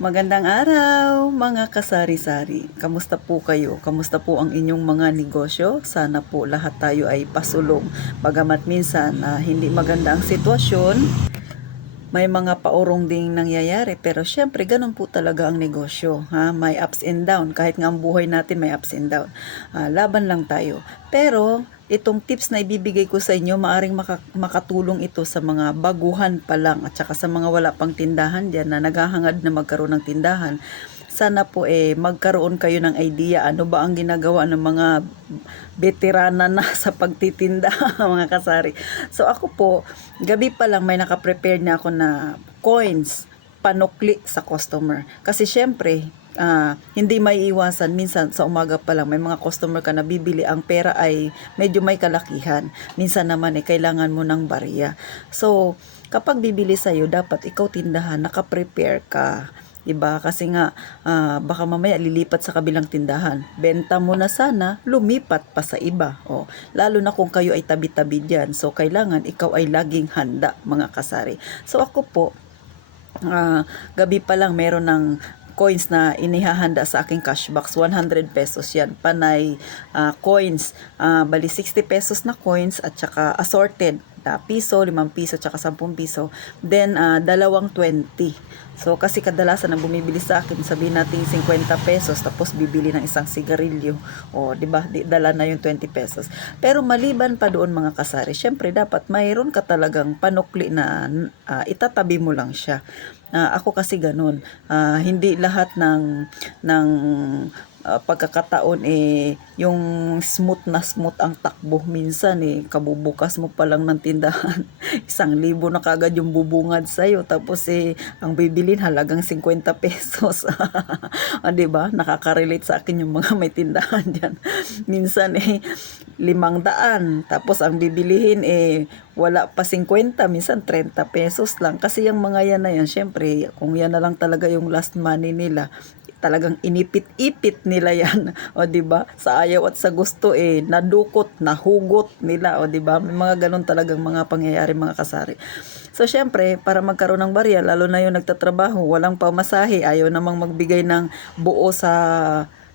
Magandang araw, mga kasari-sari. Kamusta po kayo? Kamusta po ang inyong mga negosyo? Sana po lahat tayo ay pasulong. Bagamat minsan hindi maganda ang sitwasyon, may mga paurong ding nangyayari. Pero syempre, ganun po talaga ang negosyo. Ha? May ups and down. Kahit nga ang buhay natin may ups and down. Laban lang tayo. Pero itong tips na ibibigay ko sa inyo, maaring makatulong ito sa mga baguhan pa lang at saka sa mga wala pang tindahan dyan na naghahangad na magkaroon ng tindahan. Sana po magkaroon kayo ng idea ano ba ang ginagawa ng mga veterana na sa pagtitinda mga kasari. So ako po, gabi pa lang may naka-prepare na ako na coins, panukli sa customer. Kasi syempre, hindi maiiwasan minsan sa umaga pa lang may mga customer ka na bibili, ang pera ay medyo may kalakihan, minsan naman kailangan mo ng barya. So kapag bibili sa'yo, dapat ikaw tindahan naka-prepare ka, diba? Kasi nga baka mamaya lilipat sa kabilang tindahan, benta mo na sana, lumipat pa sa iba. Lalo na kung kayo ay tabi-tabi dyan, so kailangan ikaw ay laging handa mga kasari. So ako po, gabi pa lang meron ng coins na inihahanda sa aking cash box. 100 pesos yan, panay coins, bali 60 pesos na coins at saka assorted, piso, 5 piso, tsaka 10 piso. Then, dalawang 20. So, kasi kadalasan ang bumibili sa akin, sabihin natin 50 pesos, tapos bibili ng isang sigarilyo. Diba? Dala na yung 20 pesos. Pero maliban pa doon mga kasari, syempre dapat mayroon ka talagang panukli na itatabi mo lang siya. Ako kasi ganun. Hindi lahat ng pagkakataon yung smooth ang takbo. Minsan kabubukas mo pa lang ng tindahan 1,000 na kagad yung bubungad sa'yo, tapos ang bibilin halagang 50 pesos. Diba? Nakaka-relate sa akin yung mga may tindahan dyan. Minsan 500, tapos ang bibilihin wala pa 50, minsan 30 pesos lang. Kasi yung mga yan na yan, syempre kung yan na lang talaga yung last money nila, talagang inipit-ipit nila yan. Diba? Sa ayaw at sa gusto nadukot, nahugot nila. Diba? May mga ganun talagang mga pangyayari mga kasari. So syempre, para magkaroon ng barya, lalo na yung nagtatrabaho, walang pamasahe, ayaw namang magbigay ng buo sa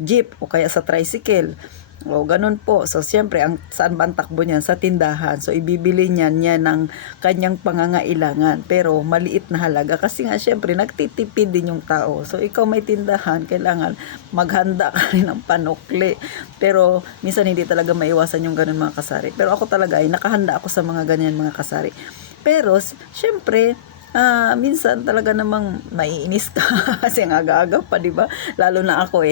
jeep o kaya sa tricycle. Ganun po. So, siyempre, saan ba ang takbo niyan? Sa tindahan. So, ibibili niyan ng kanyang pangangailangan. Pero, maliit na halaga. Kasi nga, siyempre, nagtitipid din yung tao. So, ikaw may tindahan, kailangan maghanda ka rin ng panukli. Pero, minsan hindi talaga maiwasan yung ganun mga kasari. Pero ako talaga nakahanda ako sa mga ganyan mga kasari. Pero, siyempre, minsan talaga namang maiinis ka kasi ang aga-aga pa, diba? Lalo na ako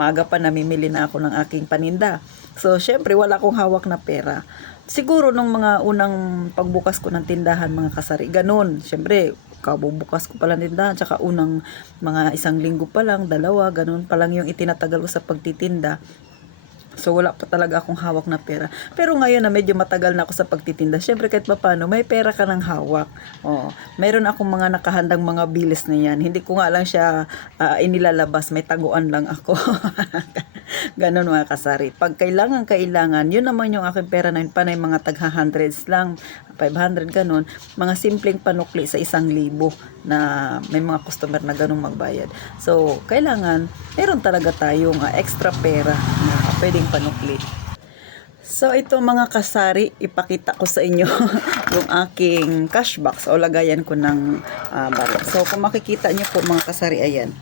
maaga pa namimili na ako ng aking paninda. So, syempre wala akong hawak na pera. Siguro nung mga unang pagbukas ko ng tindahan mga kasari, ganun. Syempre, kabubukas ko pa lang tindahan, tsaka unang mga 1 linggo pa lang, 2, ganun pa lang yung itinatagal ko sa pagtitinda. So, wala pa talaga akong hawak na pera. Pero ngayon na medyo matagal na ako sa pagtitinda, syempre kahit pa paano, may pera ka ng hawak. Meron akong mga nakahandang mga bilis na yan. Hindi ko nga lang siya inilalabas, may taguan lang ako. Ganon mga kasari. Pag kailangan, yun naman yung aking pera na yun, panay mga tagha hundreds lang, 500, ganon. Mga simpleng panukli sa 1,000 na may mga customer na ganong magbayad. So, kailangan, meron talaga tayong extra pera na pwedeng panukli. So, ito mga kasari, ipakita ko sa inyo yung aking cash box o lagayan ko ng barya. So, kung makikita nyo po mga kasari, ayan.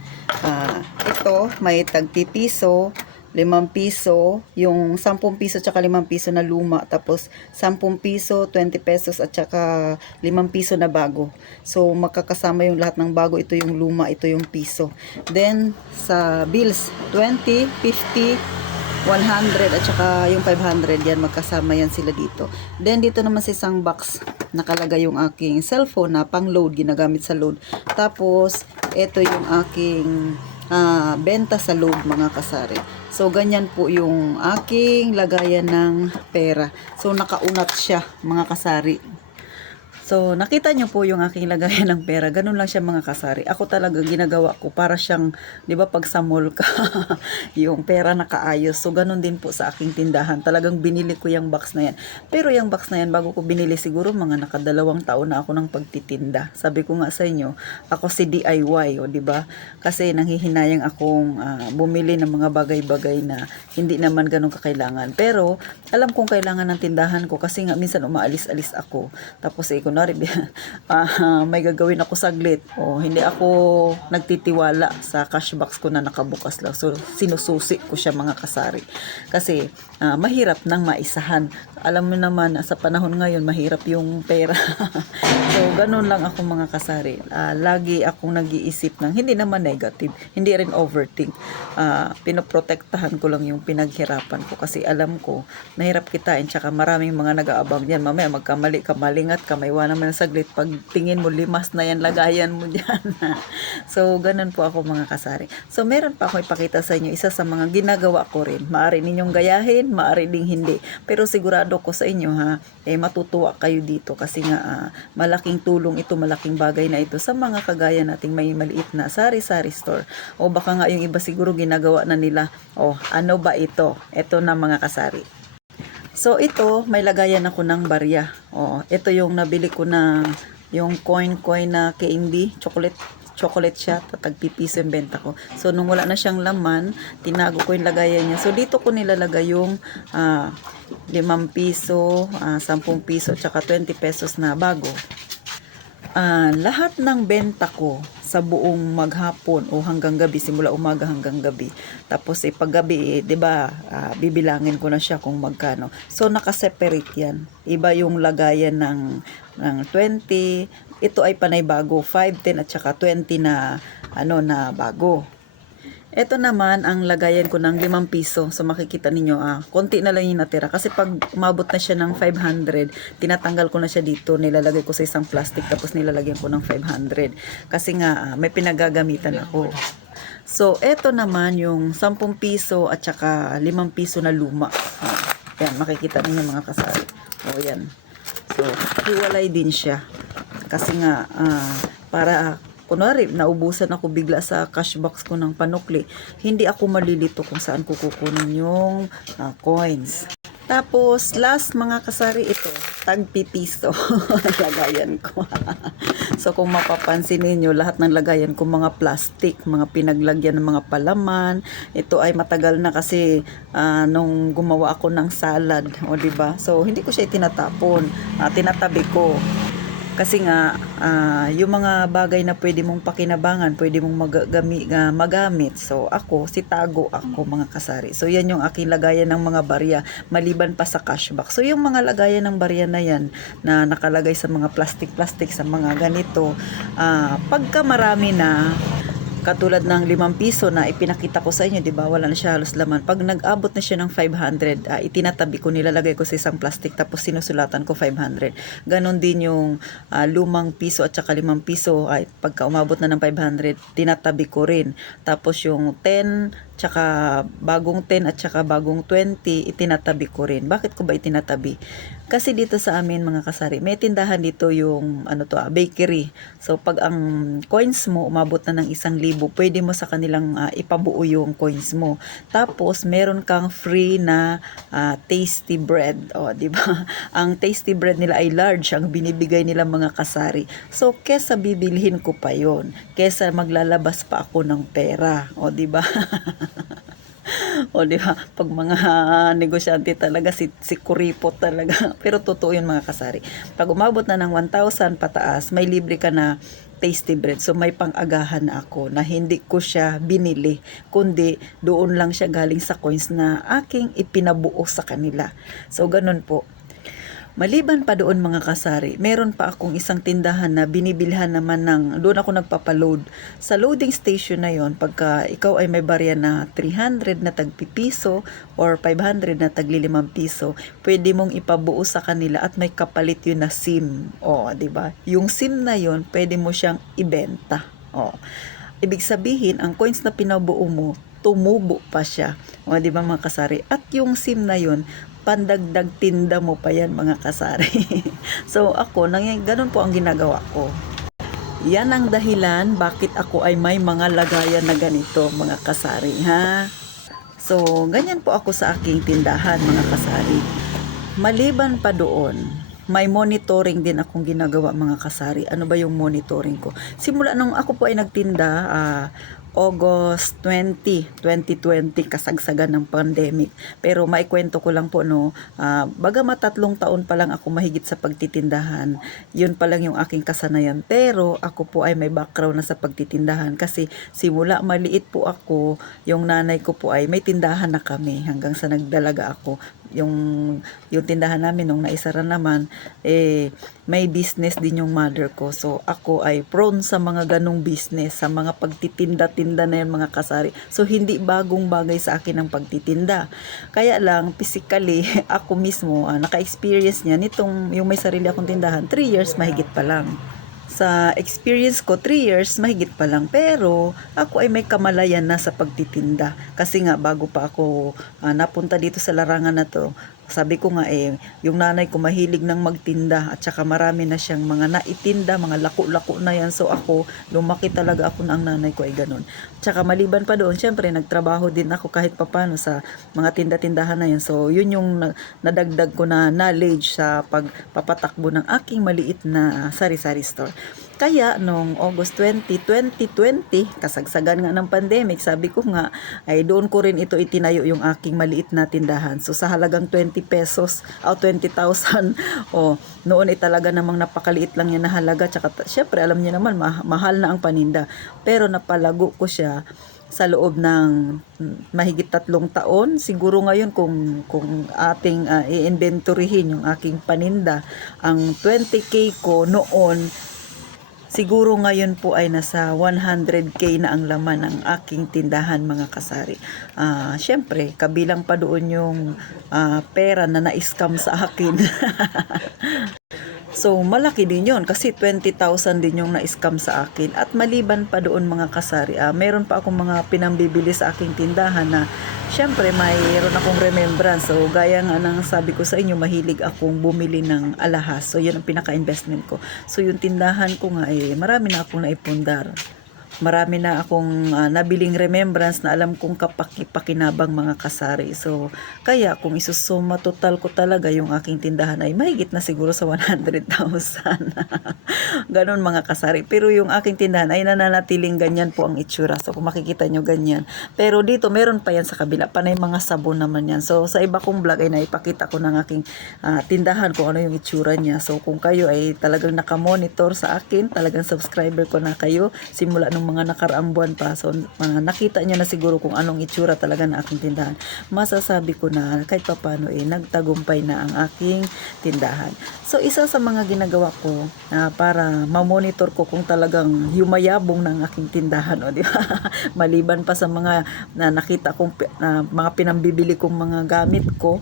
Ito, may tagpi-piso, 5 piso, yung 10 piso tsaka 5 piso na luma, tapos 10 piso, 20 pesos at tsaka 5 piso na bago. So makakasama yung lahat ng bago, ito yung luma, ito yung piso. Then sa bills, 20, 50, 100 at saka yung 500, yan magkasama yan sila dito. Then dito naman sa isang box nakalagay yung aking cellphone na pang load, ginagamit sa load. Tapos ito yung aking benta sa load mga kasari. So ganyan po yung aking lagayan ng pera. So nakaunat siya mga kasari. So, nakita niyo po yung aking lagayan ng pera. Ganun lang siya mga kasari. Ako talaga ginagawa ko para siyang, 'di ba pag sa mall ka, yung pera nakaayos. So, ganun din po sa aking tindahan. Talagang binili ko yung box na yan. Pero yung box na yan, bago ko binili siguro mga nakadalawang taon na ako ng pagtitinda. Sabi ko nga sa inyo, ako si DIY, o 'di ba? Kasi nanghihinayang akong bumili ng mga bagay-bagay na hindi naman ganun kakailangan. Pero alam kong kailangan ng tindahan ko kasi nga minsan umaalis-alis ako. Tapos kunwari may gagawin ako saglit o hindi ako nagtitiwala sa cash box ko na nakabukas lang. So sinususi ko siya mga kasari. Kasi mahirap nang maisahan. Alam mo naman sa panahon ngayon mahirap yung pera. So ganun lang ako mga kasari. Lagi akong nag-iisip ng hindi naman negative, hindi rin overthink. Pinoprotektahan ko lang yung pinaghirapan ko kasi alam ko mahirap kitain, tsaka maraming mga nag-aabang diyan. Mamaya magkamali ka, malingat ka, may naman saglit, pag tingin mo limas na yan, lagayan mo dyan. So ganun po ako mga kasari. So meron pa ako ipakita sa inyo, isa sa mga ginagawa ko rin. Maaari ninyong gayahin, maaari ding hindi, pero sigurado ko sa inyo matutuwa kayo dito kasi nga malaking tulong ito, malaking bagay na ito sa mga kagaya nating may maliit na sari-sari store, o baka nga yung iba siguro ginagawa na nila. Ano ba ito? Ito na mga kasari. So ito, may lagayan ako ng barya. Ito yung nabili ko na yung coin na candy, chocolate siya, tagpipiso yung benta ko. So nung wala na siyang laman, tinago ko yung lagayan niya. So dito ko nilalagay yung 5 piso, 10 piso, tsaka 20 pesos na bago. Lahat ng benta ko sa buong maghapon o hanggang gabi, simula umaga hanggang gabi. Tapos paggabi, 'di ba, bibilangin ko na siya kung magkano. So naka-separate 'yan. Iba yung lagayan ng 20. Ito ay panay bago, 5, 10 at saka 20 na na bago. Ito naman ang lagayan ko ng 5 piso. So makikita ninyo, konti na lang yung natira. Kasi pag umabot na siya ng 500, tinatanggal ko na siya dito. Nilalagay ko sa isang plastic tapos nilalagyan ko ng 500. Kasi nga may pinagagamitan ako. So ito naman yung 10 piso at saka 5 piso na luma. Yan, makikita ninyo mga kasari. Yan. So hiwalay din siya. Kasi nga para kunwari, naubusan ako bigla sa cash box ko ng panukli, hindi ako malilito kung saan ko kukunin yung coins. Tapos, last mga kasari, ito, tagpipiso. Lagayan ko. So, kung mapapansin ninyo, lahat ng lagayan ko, mga plastic, mga pinaglagyan ng mga palaman. Ito ay matagal na kasi nung gumawa ako ng salad, o diba? So, hindi ko siya itinatapon. Tinatabi ko. Kasi nga, yung mga bagay na pwede mong pakinabangan, pwede mong magamit. So, si tago ako mga kasari. So, yan yung aking lagayan ng mga barya, maliban pa sa cash box. So, yung mga lagayan ng barya na yan, na nakalagay sa mga plastic, sa mga ganito, pagka marami na, katulad ng 5 piso na ipinakita ko sa inyo, 'di ba? Wala na siya halos laman. Pag nag-abot na siya ng 500, itinatabi ko, nilalagay ko sa isang plastic tapos sinusulatan ko 500. Ganon din yung 5 piso at saka 5 piso, pagka umabot na ng 500, tinatabi ko rin. Tapos yung 10 tsaka bagong 10 at saka bagong 20, itinatabi ko rin. Bakit ko ba itinatabi? Kasi dito sa amin mga kasari, may tindahan dito yung bakery. So pag ang coins mo umabot na ng 1,000, pwede mo sa kanilang ipabuo yung coins mo. Tapos meron kang free na tasty bread. Di ba? Ang tasty bread nila ay large ang binibigay nila mga kasari. So kesa bibilhin ko pa yon, kesa maglalabas pa ako ng pera. Di ba? Di ba? Pag mga negosyante talaga, si kuripot talaga. Pero totoo yun mga kasari. Pag umabot na ng 1,000 pataas, may libre ka na tasty bread. So may pang-agahan na ako na hindi ko siya binili, kundi doon lang siya galing sa coins na aking ipinabuo sa kanila. So ganun po. Maliban pa doon mga kasari, meron pa akong isang tindahan na binibilhan naman doon ako nagpapaload. Sa loading station na yon, pagka ikaw ay may barya na 300 na tagpipiso or 500 na tagli 5 piso, pwede mong ipabuo sa kanila at may kapalit yun na SIM. Diba? Yung SIM na yon, pwede mo siyang ibenta. Ibig sabihin, ang coins na pinabuo mo, tumubo pa siya. O, di ba mga kasari? At yung SIM na yun, pandagdag tinda mo pa yan mga kasari. So ako, ganun po ang ginagawa ko. Yan ang dahilan bakit ako ay may mga lagayan na ganito mga kasari, ha? So, ganyan po ako sa aking tindahan mga kasari. Maliban pa doon, may monitoring din akong ginagawa mga kasari. Ano ba yung monitoring ko? Simula nung ako po ay nagtinda, August 20, 2020, kasagsagan ng pandemic. Pero maikwento ko lang po, no, bagamat 3 taon pa lang ako mahigit sa pagtitindahan, yun pa lang yung aking kasanayan. Pero ako po ay may background na sa pagtitindahan kasi simula maliit po ako, yung nanay ko po ay may tindahan na kami hanggang sa nagdalaga ako. Yung tindahan namin nung naisara naman, may business din yung mother ko. So ako ay prone sa mga ganong business, sa mga pagtitinda-tinda na yan mga kasari. So hindi bagong bagay sa akin ang pagtitinda. Kaya lang physically ako mismo naka-experience niya nitong yung may sarili akong tindahan 3 years mahigit pa lang. Sa experience ko, 3 years, mahigit pa lang. Pero, ako ay may kamalayan na sa pagtitinda. Kasi nga, bago pa ako napunta dito sa larangan na to, sabi ko nga yung nanay ko mahilig nang magtinda at saka marami na siyang mga naitinda, mga lako-lako na yan. So ako, lumaki talaga ako na ang nanay ko ay ganun. Tsaka maliban pa doon, syempre nagtrabaho din ako kahit papano sa mga tinda-tindahan na yan. So yun yung nadagdag ko na knowledge sa pagpapatakbo ng aking maliit na sari-sari store. Kaya noong August 20, 2020, kasagsagan nga ng pandemic, sabi ko nga ay doon ko rin ito itinayo yung aking maliit na tindahan. So sa halagang 20 pesos o 20,000 noon talaga namang napakaliit lang yan na halaga. Tsaka syempre alam niyo naman mahal na ang paninda. Pero napalago ko siya sa loob ng mahigit 3 taon. Siguro ngayon kung ating i-inventoryhin yung aking paninda, ang 20k ko noon, siguro ngayon po ay nasa 100k na ang laman ng aking tindahan mga kasari. Syempre, kabilang pa doon yung pera na na-scam sa akin. So, malaki din yun kasi 20,000 din yung na-scam sa akin. At maliban pa doon mga kasari, meron pa akong mga pinambibili sa aking tindahan na syempre mayroon akong remembrance. So, gaya nga ng sabi ko sa inyo, mahilig akong bumili ng alahas. So, yun ang pinaka-investment ko. So, yung tindahan ko nga marami na akong naipundar. Marami na akong nabiling remembrance na alam kong kapaki-pakinabang mga kasari. So, kaya kung isusuma total ko talaga yung aking tindahan ay mahigit na siguro sa 100,000. Ganon mga kasari. Pero yung aking tindahan ay nananatiling ganyan po ang itsura. So, kung makikita nyo ganyan. Pero dito, meron pa yan sa kabila. Panay mga sabon naman yan. So, sa iba kong vlog ay naipakita ko ng aking tindahan kung ano yung itsura niya. So, kung kayo ay talagang nakamonitor sa akin, talagang subscriber ko na kayo, simula nung mga nakaraang buwan pa. So, nakita nyo na siguro kung anong itsura talaga na aking tindahan. Masasabi ko na kahit papano nagtagumpay na ang aking tindahan. So, isa sa mga ginagawa ko para ma-monitor ko kung talagang yumayabong ng aking tindahan. O, di ba? Maliban pa sa mga nakita kong mga pinambibili kong mga gamit ko,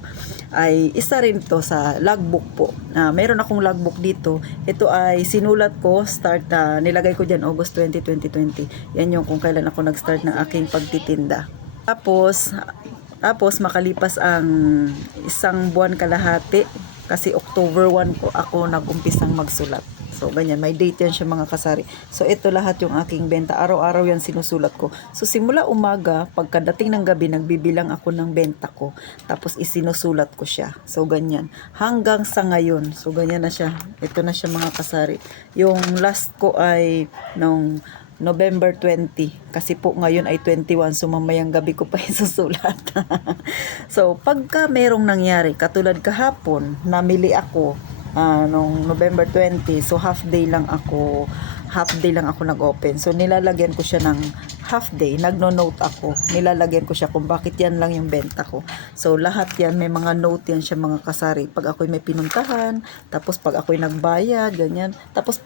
ay isa rin to sa logbook po. Meron akong logbook dito. Ito ay sinulat ko, nilagay ko dyan August 20, 2020. Yan yung kung kailan ako nag-start ng aking pagtitinda. Tapos makalipas ang 1 buwan kalahati, kasi October 1 ko ako nag-umpisang magsulat. So, ganyan. May date yan siya mga kasari. So, ito lahat yung aking benta. Araw-araw yan sinusulat ko. So, simula umaga, pagkadating ng gabi, nagbibilang ako ng benta ko. Tapos, isinusulat ko siya. So, ganyan. Hanggang sa ngayon. So, ganyan na siya. Ito na siya mga kasari. Yung last ko ay nung November 20. Kasi po ngayon ay 21. So, mamayang gabi ko pa isusulat. So, pagka merong nangyari, katulad kahapon, namili ako nung November 20, so half day lang ako nag-open. So nilalagyan ko siya ng half day, nagno-note ako, nilalagyan ko siya kung bakit yan lang yung benta ko. So lahat yan, may mga note yan siya mga kasari. Pag ako'y may pinuntahan, tapos pag ako'y nagbayad, ganyan. Tapos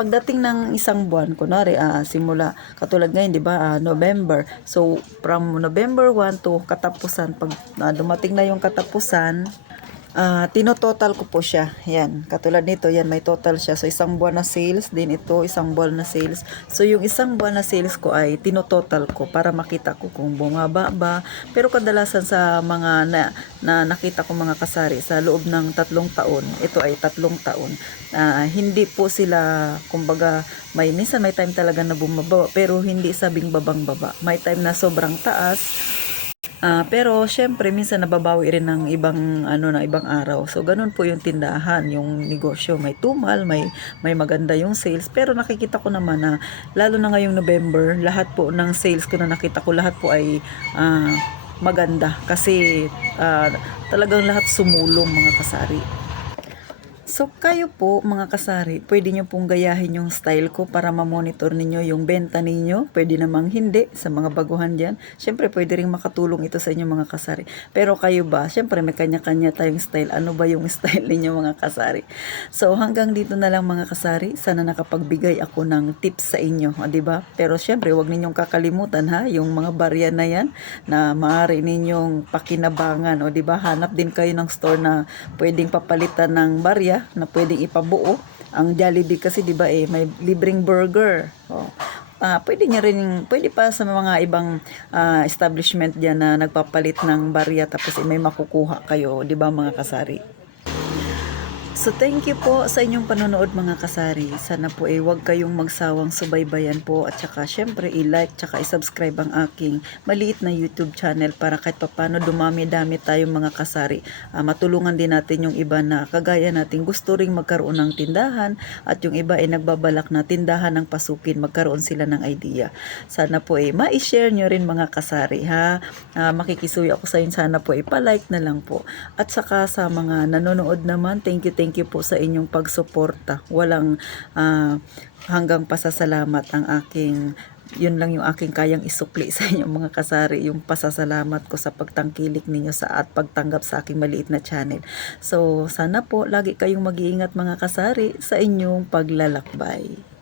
pagdating ng 1 buwan, kunwari, simula, katulad ngayon, di ba, November. So from November 1 to katapusan, pag dumating na yung katapusan, Tinototal ko po siya. Yan, katulad nito, yan may total siya. So isang buwan na sales, din ito isang buwan na sales. So yung isang buwan na sales ko ay tinototal ko para makita ko kung bumaba ba. Pero kadalasan sa mga na nakita ko mga kasari sa loob ng 3 taon, ito ay 3 taon. Hindi po sila, kumbaga, minsan may time talaga na bumaba, pero hindi sabing babang baba. May time na sobrang taas. Pero syempre minsan nababawi rin ng ibang ng ibang araw. So ganun po yung tindahan, yung negosyo, may tumal, may maganda yung sales. Pero nakikita ko naman na lalo na ngayong November, lahat po ng sales ko na nakita ko lahat po ay maganda kasi talagang lahat sumulong mga kasari. So kayo po mga kasari, pwede nyo pong gayahin yung style ko para ma-monitor ninyo yung benta ninyo. Pwede namang hindi sa mga baguhan dyan. Siyempre pwede rin makatulong ito sa inyo mga kasari. Pero kayo ba, siyempre may kanya-kanya tayong style. Ano ba yung style ninyo mga kasari? So hanggang dito na lang mga kasari. Sana nakapagbigay ako ng tips sa inyo, diba? Pero siyempre wag ninyong kakalimutan ha, yung mga barya na yan na maaari ninyong pakinabangan. O diba, hanap din kayo ng store na pwedeng papalitan ng barya na pwedeng ipabuo. Ang Jollibee kasi 'di ba may libreng burger. Pwede pa sa mga ibang establishment diyan na nagpapalit ng barya tapos may makukuha kayo, 'di ba mga kasari? So thank you po sa inyong panonood mga kasari. Sana po huwag kayong magsawang subaybayan po at saka syempre i-like tsaka i-subscribe ang aking maliit na YouTube channel para kahit papano dumami-dami tayong mga kasari. Matulungan din natin yung iba na kagaya natin gusto ring magkaroon ng tindahan at yung iba ay nagbabalak na tindahan ng pasukin, magkaroon sila ng idea. Sana po ma-share nyo rin mga kasari ha. Makikisuyo ako sa inyo, sana po pa-like na lang po. At saka sa mga nanonood naman, thank you po sa inyong pagsuporta. Walang hanggang pasasalamat ang yun lang yung aking kayang isukli sa inyong mga kasari, yung pasasalamat ko sa pagtangkilik ninyo at pagtanggap sa aking maliit na channel. So sana po lagi kayong mag-iingat mga kasari sa inyong paglalakbay.